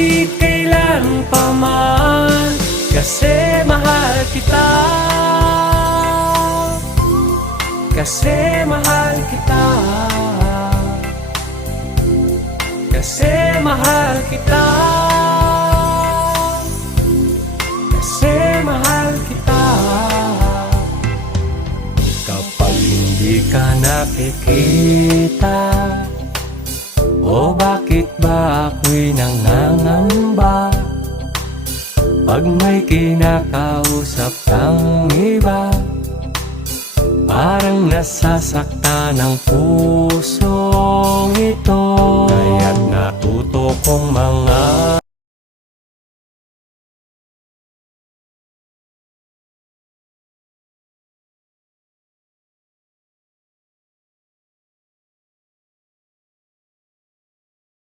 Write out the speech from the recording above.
kahit kailan pa man, kasi mahal kita. Kasi mahal kita. Kasi mahal kita. Kasi mahal kita. Kapag hindi ka nakikita, o bakit ba ako'y nangangamba? Pag may kinakausap kang iba, parang nasasaktan ang pusong ito. Kaya't natuto kong mga